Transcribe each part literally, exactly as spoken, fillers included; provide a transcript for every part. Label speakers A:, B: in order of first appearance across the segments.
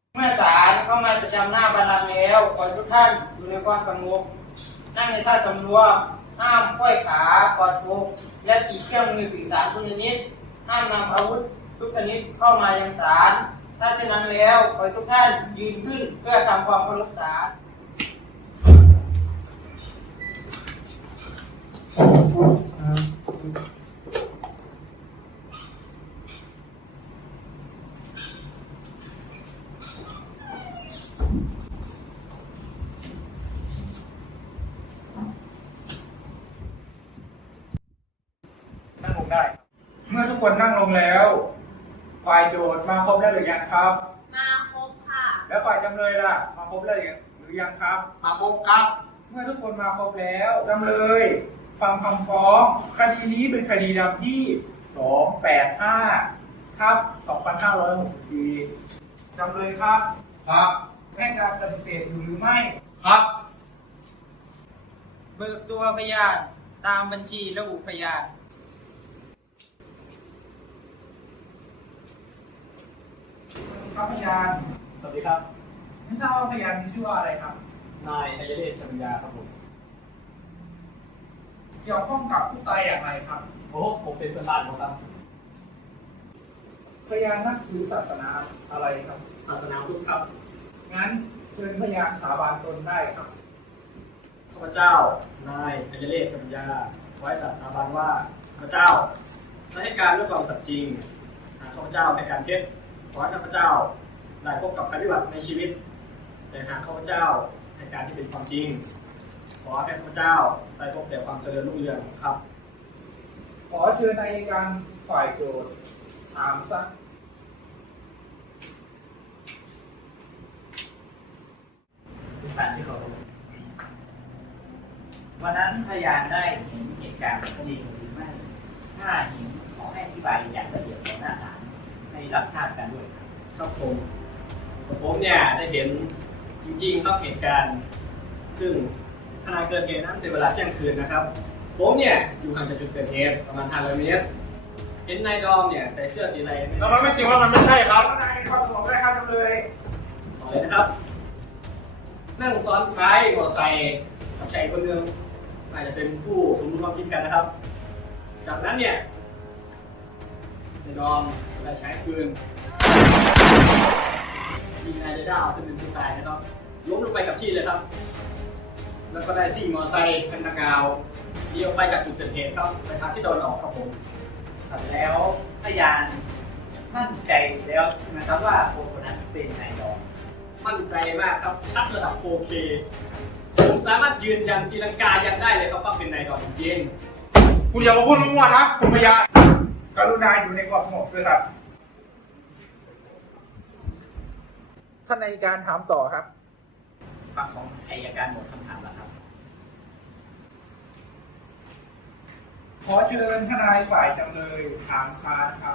A: เมื่อศาลเข้ามาประจำหน้าบัลลังก์แล้วขอให้ทุกท่านอยู่ในความสงบนั่งในท่าสำรวมห้ามค่อยขากอดอกและปีกเครื่องมือสื่อสารทุกชนิดห้ามนำอาวุธทุกชนิดเข้ามายังศาลถ้าเช่นนั้นแล้วขอให้ทุกท่านยืนขึ้นเพื่อทำความเคารพศาล
B: นั่งลงได้ครับเมื่อทุกคนนั่งลงแล้วฝ่ายโจทย์มาครบแล้วหรือยังครับ
C: มาครบค่ะ
B: แล้วฝ่ายจำเลยล่ะมาครบแล้วหรือยังครับ
A: มาครบครับ
B: เมื่อทุกคนมาครบแล้วจำเลยฟังคำฟ้องคดีนี้เป็นคดีดำที่สองแปดห้าทับสองพันห้าร้อยหกสิบสี่จำเลยครับ
A: ครับ
B: ให้การปฏิเสธอยู่หรือไม่
A: ครับเบิกตัวพยานตามบัญชีระบุพยาน
B: ครับพยาน
D: สวัสดีครับ
B: ไม่ทราบว่าพยานมีชื่อว่าอะไรครับ
D: นายอัยเดชชัญญาครับผม
B: เกี่ยวข้องกับผู้ตายอย่างไรครับ
D: โอ้ผมเป็นเพื่อนบ้านเขาครับ
B: พยานนับถือศาสนาอะไรครับ
D: ศาสนาพุทธครับ
B: งั้นเชิญพยานสาบานตนได้ครับ
D: ข้าพเจ้านายอัยเดชชัญญาไว้สัตย์สาบานว่าข้าพเจ้าจะให้การด้วยความสัตย์จริงหากข้าพเจ้าให้การเท็จขอให้ข้าพเจ้าได้พบกับภัยพิบัติในชีวิตแต่หากข้าพเจ้าให้การที่เป็นความจริงขอให้ข้าพเจ้าได้พบแต่ความเจริญรุ่งเรืองครับ
B: ขอเชิญอัยการฝ่ายโจทย์ถามสัก
E: ศาลที่เคารพวันนั้นพยานได้เห็นเหตุการณ์จริงหรือไม่ถ้าเห็นขอให้อธิบายอย่างละเอียดต่อหน้าศาลให้รับทราบกันด้วยครับ
D: ครับผมผมเนี่ยได้เห็นจริงๆครับเหตุการณ์ซึ่งขณะเกิดเหตุนั้นเป็นเวลาเที่ยงคืนนะครับผมเนี่ยอยู่ห่างจากจุดเกิดเหตุประมาณห้าร้อยเมตรเห็นนายดอมเนี่ยใส่เสื้อสีอะไร
A: แล้วมันไม่จริงว่ามันไม่ใช่ครับ
B: นายข้อสรุปได้ครับจำเลย
D: ต่อเลยนะครับนั่งซ้อนท้ายมอเตอร์ไซค์กับชายคนหนึ่งอาจจะเป็นผู้สมรู้ร่วมคิดกันนะครับจากนั้นเนี่ยนายดอมได้ใช้ปืนยิงนายเดด้าซึ่งเป็นผู้ตายนะครับล้มลงไปกับที่เลยครับแล้วก็ได้ซิ่งมอเตอร์ไซค์คันดังกล่าวเลี้ยวไปจากจุดเกิดเหตุครับไปทางที่ตะวันออกครับผม
E: แล้วพยานมั่นใจแล้วใช่ไหมครับว่าคนคนนั้นเป็นนายดอม
D: มั่นใจมากครับชัดระดับ โฟร์เค ผมสามารถยืนยันตีลังกายังได้เลยครับว่าเป็นนายดอมจริง
B: คุณอย่ามาพูดมั่วๆนะคุณพยานกรุณาอยู่ในความสงบด้วยครับท่านอัยการถามต่อครับ
E: ฝั่งของอัยการหมดคำถามแล้วครับ
B: ขอเชิญทนายฝ่ายจำเลยถามค้านครับ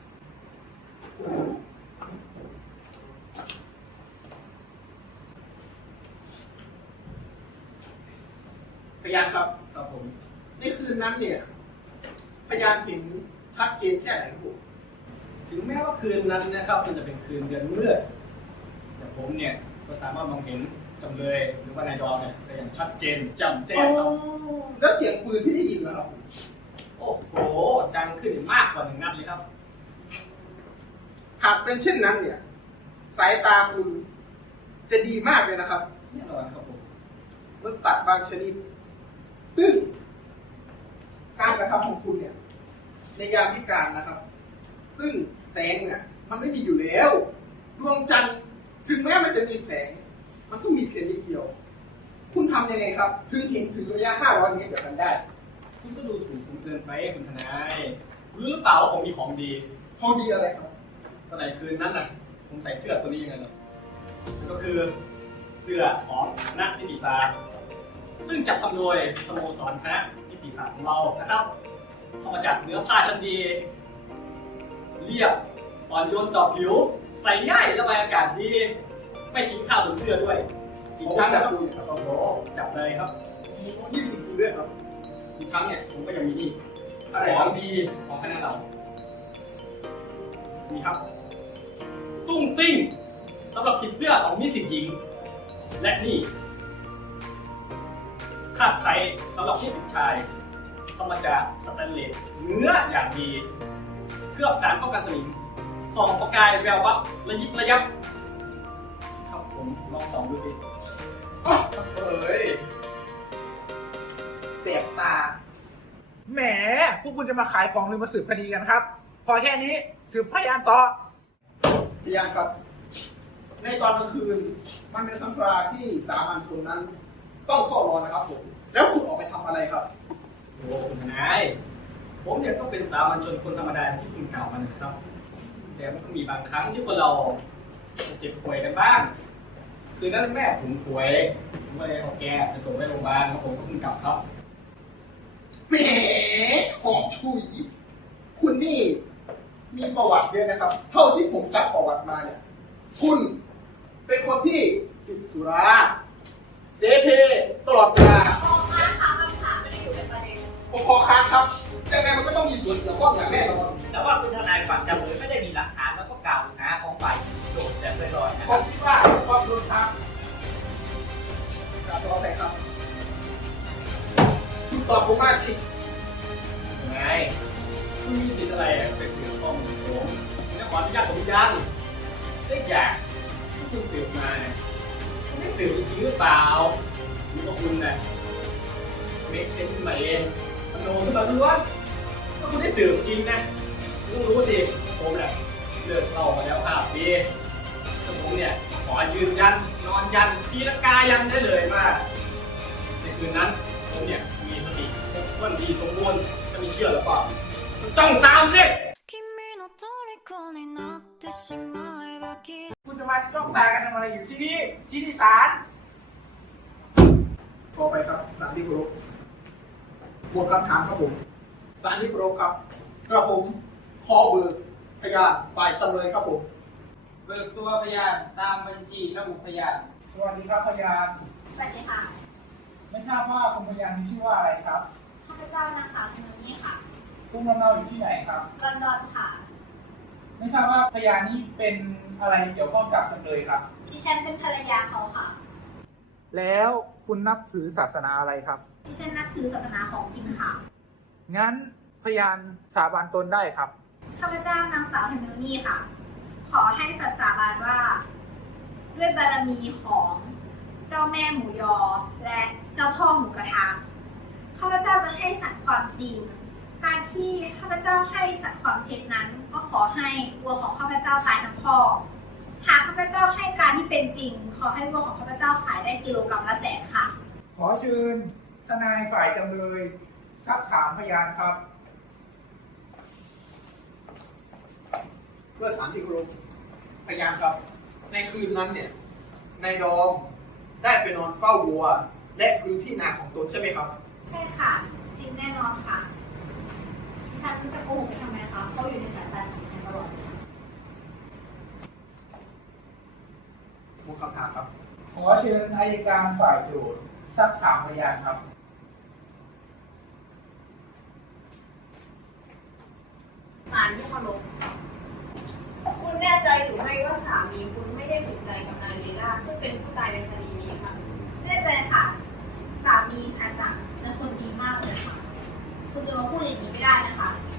F: พยานครับ
D: ครับผม
F: ในคืนนั้นเนี่ยพยานเห็นชัดเจนแค่ไหนครับผม
D: ถึงแม้ว่าคืนนั้นนะครับมันจะเป็นคืนเดือนมืดแต่ผมเนี่ยก็สามารถมองเห็นจำเลยหรือว่านายดอมเนี่ยได้อย่างชัดเจนจำแจ้งครับ
F: แล้วเสียงปืนที่ได้ยินแล้วครับ
D: โอ้โหดังขึ้นมากกว่าหนึ่งนัดเลยครับ
F: หากเป็นเช่นนั้นเนี่ยสายตาคุณจะดีมากเลยนะครับ
D: แน่นอนครับผม
F: เมื่อสัตว์บางชนิดซึ่งการกระทำของคุณเนี่ยในยามพิการนะครับซึ่งแสงเนี่ยมันไม่มีอยู่แล้วดวงจันทร์ถึงแม้มันจะมีแสงมันก็มีเพียงนิดเดียวคุณทำยังไงครับถึงเห็นถึงระยะห้าร้อยเมตรแบบนั้นได้
D: คุณก็ดูถูกผมเกินไปคุณทนายรู้หรือเปล่าว่าผมมีของดี
F: ของดีอะไรครับ
D: ตอนไหนคืนนั้นน่ะผมใส่เสื้อตัวนี้ยังไงล่ะก็คือเสื้อของคณะนิติศาสตร์ซึ่งจัดทำโดยสโมสรคณะนิติศาสตร์ของเรานะครับทำมาจากเนื้อผ้าชั้นดีเรียบอ่อนโยนต่อผิวใส่ง่ายระบายอากาศดีไม่ทิ้งข้าวบนเสื้อด้วยอีกครั้งจับดูครับโอ้โหจับเลยครับ
F: ยิ่งติดคุณด้วยครับ
D: อีกครั้งเนี่ยผมก็ยังมีนี่ของดีของคณะเรามีครับตุ้งติ้งสำหรับผิดเสื้อของนิสิตหญิง และนี่คาดไทยสำหรับนิสิตชายทำมาจากสแตนเลสเนื้ออย่างดีเคลือบสารป้องกันสนิมส่องประกายแวววับระยิบระยับครับผมลองส่องดูสิ
F: อ๋อ
D: เฮ้ย
F: เสียบตา
B: แหมพวกคุณจะมาขายของหรือมาสืบคดีกันครับ พอแค่นี้สืบพยานต่อ
F: พยานครับ ในตอนกลางคืน มันเป็นครั้งคราที่สามัญชนนั้น ต้องเข้านอนนะครับผม แล้วคุณออกไปทำอะไรครับ
D: โอ้คุณทนายผมเนี่ยก็เป็นสามัญชนคนธรรมดาที่คุณกล่าวมานะครับ แต่มันก็มีบางครั้งที่คนเราจะเจ็บป่วยกันบ้าง คือนั้นแม่ผมป่วยผมก็เลยเอาแกไปส่งไปโรงพยาบาลแล้วผมก็เพิ่งกลับครับ
F: แหมหอมชุย คุณนี่มีประวัติเยอะนะครับ เท่าที่ผมซักประวัติมาเนี่ย คุณเป็นคนที่ติดสุรา เสเพตลอดเวลา
C: ขอค้านค่ะคำถามไม่ได้อยู่ในประเด็น
F: ผมขอค้านครับยังไงมันก็ต้องมีส่วนเกี่ยวข้องอย่างแน่นอน
E: แต่ว่าคุณทนายฝั่งจำเลยไม่ได้มีหลักฐานแล้วก็กล่าวหาของฝ่ายโจทย์แต่ลอยๆนะ
F: ผ
E: ครับ
F: มคิดว่าความรุนครับกราบขอแต่ครับ คุณตอบผมมาสิ
D: ยังไงคุณมีสิทธิ์อะไรไปสืบข้อมูลผมผมจะขออนุญาตผมยังเรื่องอย่างที่คุณสืบมาเนี่ยคุณไม่สืบจริงหรือเปล่าหรือว่าคุณน่ะเมคเซนต์ขึ้นมาเองมโนขึ้นมาล้วนถ้าคุณได้สืบจริงนะคุณต้องรู้สิผมเนี่ยเลือกเข้ามาแล้วห้าปีถ้าผมเนี่ยขอยืนยันนอนยันตีลังกายันได้เลยว่าในคืนนั้นผมเนี่ยมีสติครบถ้วนดีสมบูรณ์ถ้ามีเชื่อแล้วก็ต้องตามสิ
C: 君の虜になってしまえばきっと
B: คุณจะมาจ้องตากันทำอะไรอยู่ที่นี่ ที่นี่ศาล
F: ต่อไปครับสารที่เคารพหมดคำถามครับผมสารที่เคารพครับกระผมขอเบิกพยานฝ่ายจำเลยครับผม
A: เบิกตัวพยานตามบัญชีระบุพยาน
B: สวัสดีครับพยาน
C: สวัสดีค่ะ
B: ไม่ทราบว่าคุณพยานมีชื่อว่าอะไรครับ
C: ข้าพเจ้านางสาวธนนี้ค่ะ
B: คุณลำเนาอยู่ที่ไหนครับ
C: ลอนดอนค่ะ
B: ไม่ทราบว่าพยานนี้เป็นอะไรเกี่ยวข้องกับจำเลยครับ
C: ดิฉันเป็นภรรยาเขาค่ะ
B: แล้วคุณนับถือศาสนาอะไรครับ
C: ดิฉันนับถือศาสนาของกินค่ะ
B: งั้นพยานสาบานตนได้ครับ
C: ข้าพเจ้านางสาวเฮมิลนี่ค่ะ ขอให้สัตย์สาบานว่า ด้วยบารมีของเจ้าแม่หมูยอ และเจ้าพ่อหมูกระทะข้าพเจ้าจะให้สัตย์ความจริง การที่ข้าพเจ้าให้สัตย์ความเท็จนั้น ก็ขอให้วัวของข้าพเจ้าตายทั้งคอกหากข้าพเจ้าให้การที่เป็นจริง ขอให้วัวของข้าพเจ้าขายได้กิโลกรัมละแสนค่ะ
B: ขอเชิญทนายฝ่ายจำเลยซักถามพยานครับ
F: เพื่อสารที่เคารพพยานครับ ในคืนนั้นเนี่ยนายดอมได้ไปนอนเฝ้าวัว และพื้นที่นาของตนใช่ไหมครับ
C: ใช่ค่ะ จริงแน่นอนค่ะ ฉันจะโกหกทำไมคะเขาอยู่ในสายตาของฉันตลอด
F: หมดคำถามครับ
B: ขอเชิญอัยการฝ่ายโจทย์ซักถามพยานครับ
C: ศาลที่เคารพคุณแน่ใจหรือไม่ว่าสามีคุณไม่ได้ติดใจกับนายลีลาซึ่งเป็นผู้ตายในคดีนี้ค่ะแน่ใจค่ะ สามีฉันน่ะเป็นคนดีมากเลยค่ะ คุณจะมาพูดอย่างนี้ไม่ได้นะคะ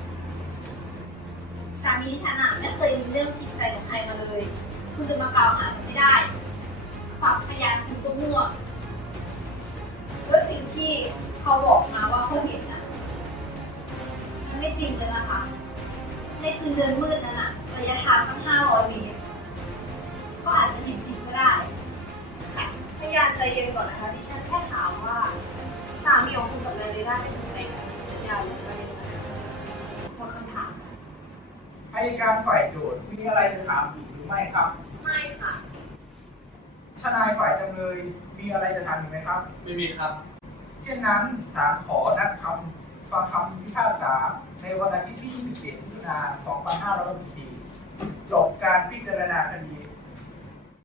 C: สามีฉันน่ะไม่เคยมีเรื่องติดใจกับใครมาเลย คุณจะมากล่าวหามันไม่ได้ฝากพยานคุณก็มั่วว่าสิ่งที่เขาบอกมาว่าเขาเห็นน่ะมันไม่จริงเลยนะคะ ในคืนเดือนมืดนั้นอะระยะทางตั้งห้าร้อยเมตรเขาอาจจะเห็นผิดก็ได้พยานใจเย็นก่อนนะคะดิฉันแค่ถามว่าสามีของคุณกับนายเรด้าเป็นยังไงกันยาวเลยประเด็นนั้นหมดคำถาม
B: อัยการฝ่ายโจทย์มีอะไรจะถามอีกหรือไม่ครับ
C: ไม่ค่ะ
B: ทนายฝ่ายจำเลยมีอะไรจะถามอีกไหมครับ
D: ไม่มีครับ
B: เช่นนั้นศาลขอนัดคำฟังคำพิพากษาในวันอาทิตย์ที่ยี่สิบเจ็ดมิถุนายนสองพันห้าร้อยหกสิบสี่จบการพิจารณาคดี